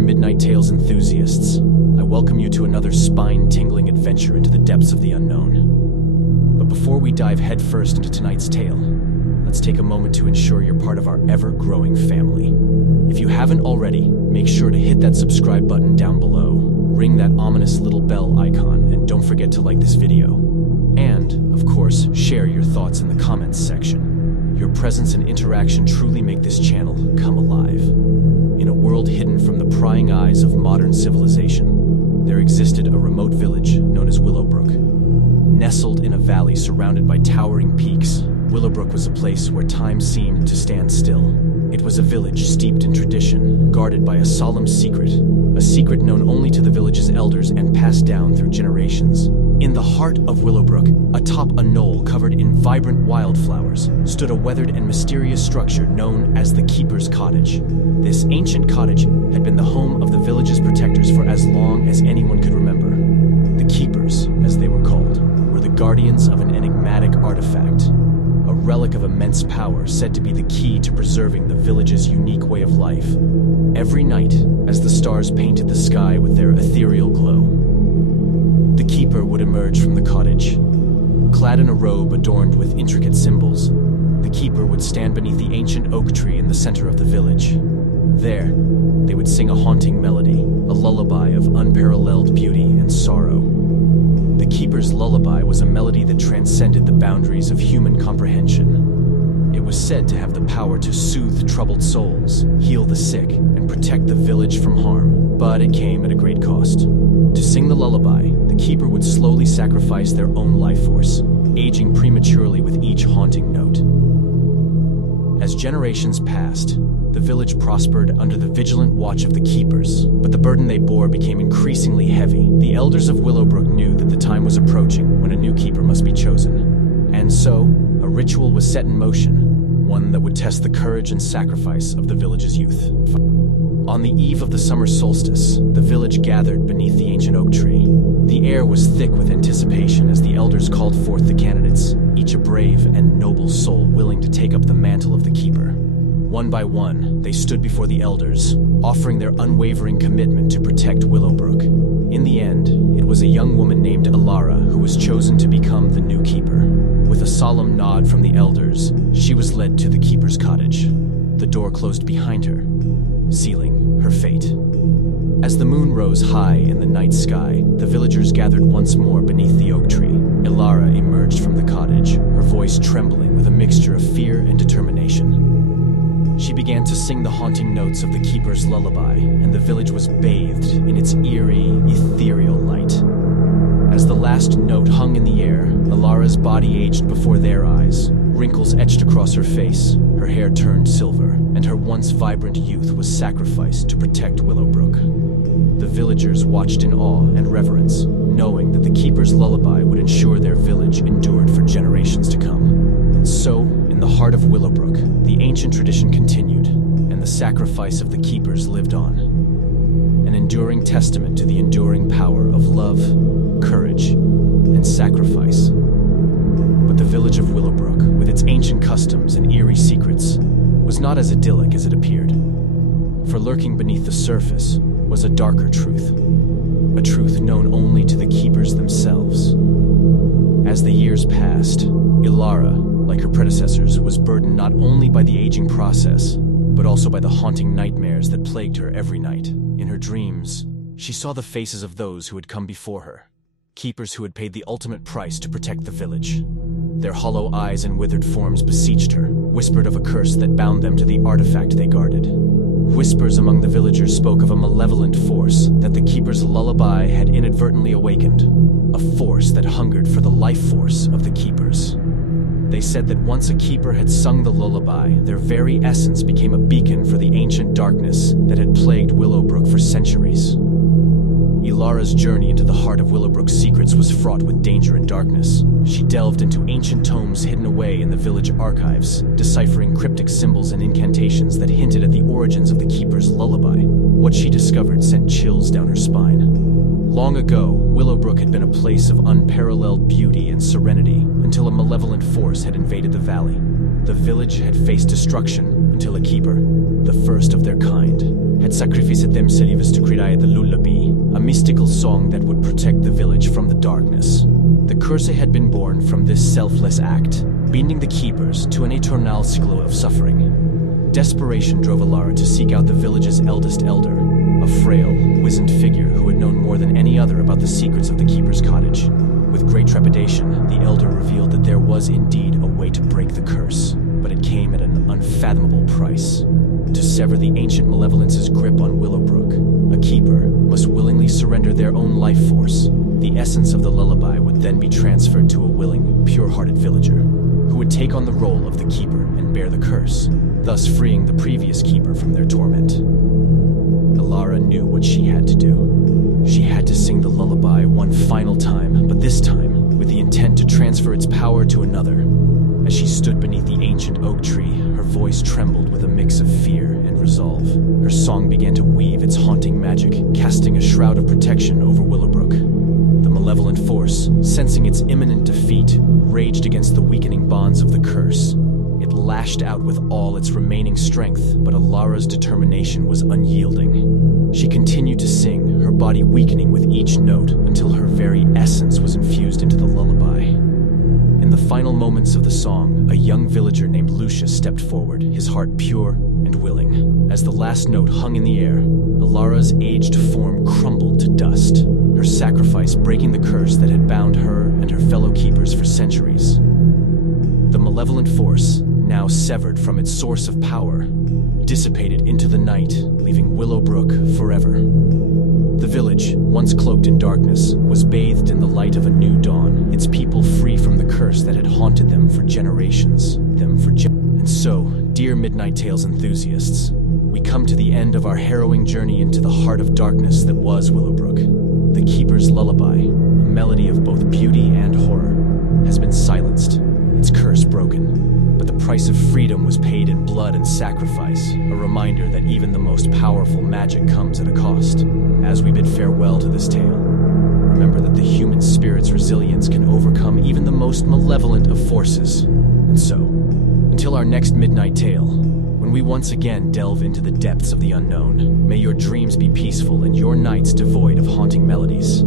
Midnight Tales enthusiasts. I welcome you to another spine-tingling adventure into the depths of the unknown. But before we dive headfirst into tonight's tale, let's take a moment to ensure you're part of our ever-growing family. If you haven't already, make sure to hit that subscribe button down below, ring that ominous little bell icon, and don't forget to like this video. And, of course, share your thoughts in the comments section. Your presence and interaction truly make this channel come alive. In a world hidden from the prying eyes of modern civilization, there existed a remote village known as Willowbrook. Nestled in a valley surrounded by towering peaks, Willowbrook was a place where time seemed to stand still. It was a village steeped in tradition, guarded by a solemn secret, a secret known only to the village's elders and passed down through generations. In the heart of Willowbrook, atop a knoll covered in vibrant wildflowers, stood a weathered and mysterious structure known as the Keeper's Cottage. This ancient cottage had been the home of the village's protectors for as long as anyone could remember. The Keepers, as they were called, were the guardians of an enigmatic artifact, a relic of immense power said to be the key to preserving the village's unique way of life. Every night, as the stars painted the sky with their ethereal glow, the Keeper would emerge from the cottage. Clad in a robe adorned with intricate symbols, the Keeper would stand beneath the ancient oak tree in the center of the village. There, they would sing a haunting melody, a lullaby of unparalleled beauty and sorrow. The Keeper's lullaby was a melody that transcended the boundaries of human comprehension. It was said to have the power to soothe troubled souls, heal the sick, and protect the village from harm, but it came at a great cost. To sing the lullaby, the Keeper would slowly sacrifice their own life force, aging prematurely with each haunting note. As generations passed, the village prospered under the vigilant watch of the Keepers, but the burden they bore became increasingly heavy. The elders of Willowbrook knew that the time was approaching when a new Keeper must be chosen. And so, a ritual was set in motion, one that would test the courage and sacrifice of the village's youth. On the eve of the summer solstice, the village gathered beneath the ancient oak tree. The air was thick with anticipation as the elders called forth the candidates, each a brave and noble soul willing to take up the mantle of the Keeper. One by one, they stood before the elders, offering their unwavering commitment to protect Willowbrook. In the end, it was a young woman named Ilara who was chosen to become the new Keeper. With a solemn nod from the elders, she was led to the Keeper's cottage. The door closed behind her, sealing her fate. As the moon rose high in the night sky, the villagers gathered once more beneath the oak tree. Ilara emerged from the cottage, her voice trembling with a mixture of fear and determination. She began to sing the haunting notes of the Keeper's lullaby, and the village was bathed in its eerie, ethereal light. As the last note hung in the air, Ilara's body aged before their eyes. Wrinkles etched across her face, her hair turned silver, and her once vibrant youth was sacrificed to protect Willowbrook. The villagers watched in awe and reverence, knowing that the Keeper's lullaby would ensure their village endured for generations to come. And so, in the heart of Willowbrook, the ancient tradition continued, and the sacrifice of the Keepers lived on. An enduring testament to the enduring power of love, courage, and sacrifice. But the village of Willowbrook, with its ancient customs and eerie secrets, was not as idyllic as it appeared. For lurking beneath the surface was a darker truth, a truth known only to the Keepers themselves. As the years passed, Ilara, like her predecessors, was burdened not only by the aging process, but also by the haunting nightmares that plagued her every night. In her dreams, she saw the faces of those who had come before her, Keepers who had paid the ultimate price to protect the village. Their hollow eyes and withered forms beseeched her, whispered of a curse that bound them to the artifact they guarded. Whispers among the villagers spoke of a malevolent force that the Keeper's lullaby had inadvertently awakened, a force that hungered for the life force of the Keepers. They said that once a Keeper had sung the lullaby, their very essence became a beacon for the ancient darkness that had plagued Willowbrook for centuries. Ilara's journey into the heart of Willowbrook's secrets was fraught with danger and darkness. She delved into ancient tomes hidden away in the village archives, deciphering cryptic symbols and incantations that hinted at the origins of the Keeper's lullaby. What she discovered sent chills down her spine. Long ago, Willowbrook had been a place of unparalleled beauty and serenity until a malevolent force had invaded the valley. The village had faced destruction until a keeper, the first of their kind, had sacrificed themselves to create the Lullaby, a mystical song that would protect the village from the darkness. The curse had been born from this selfless act, binding the keepers to an eternal cycle of suffering. Desperation drove Alara to seek out the village's eldest elder, a frail, wizened figure who had known more than any other about the secrets of the keeper's cottage. With great trepidation, the elder revealed that there was indeed a way to break the curse, but it came at an unfathomable price. To sever the ancient malevolence's grip on Willowbrook, a keeper must willingly surrender their own life force. The essence of the lullaby would then be transferred to a willing, pure-hearted villager, who would take on the role of the keeper and bear the curse, thus freeing the previous keeper from their torment. Alara knew what she had to do. She had to sing the lullaby one final time, but this time with the intent to transfer its power to another. As she stood beneath the ancient oak tree, her voice trembled with a mix of fear and resolve. Her song began to weave its haunting magic, casting a shroud of protection over Willowbrook. The malevolent force, sensing its imminent defeat, raged against the weakening bonds of the curse. It lashed out with all its remaining strength, but Alara's determination was unyielding. She continued to sing, her body weakening with each note until her very essence was infused into the lullaby. In the final moments of the song, a young villager named Lucius stepped forward, his heart pure and willing. As the last note hung in the air, Alara's aged form crumbled to dust, her sacrifice breaking the curse that had bound her and her fellow keepers for centuries. The malevolent force, now severed from its source of power, dissipated into the night, leaving Willowbrook forever. The village, once cloaked in darkness, was bathed in the light of a new dawn, its people free from the curse that had haunted them for generations. And so, dear Midnight Tales enthusiasts, we come to the end of our harrowing journey into the heart of darkness that was Willowbrook. The Keeper's Lullaby, a melody of both beauty and horror, has been silenced, its curse broken. But the price of freedom was paid in blood and sacrifice, a reminder that even the most powerful magic comes at a cost. As we bid farewell to this tale, remember that the human spirit's resilience can overcome even the most malevolent of forces. And so, until our next Midnight Tale, when we once again delve into the depths of the unknown, may your dreams be peaceful and your nights devoid of haunting melodies.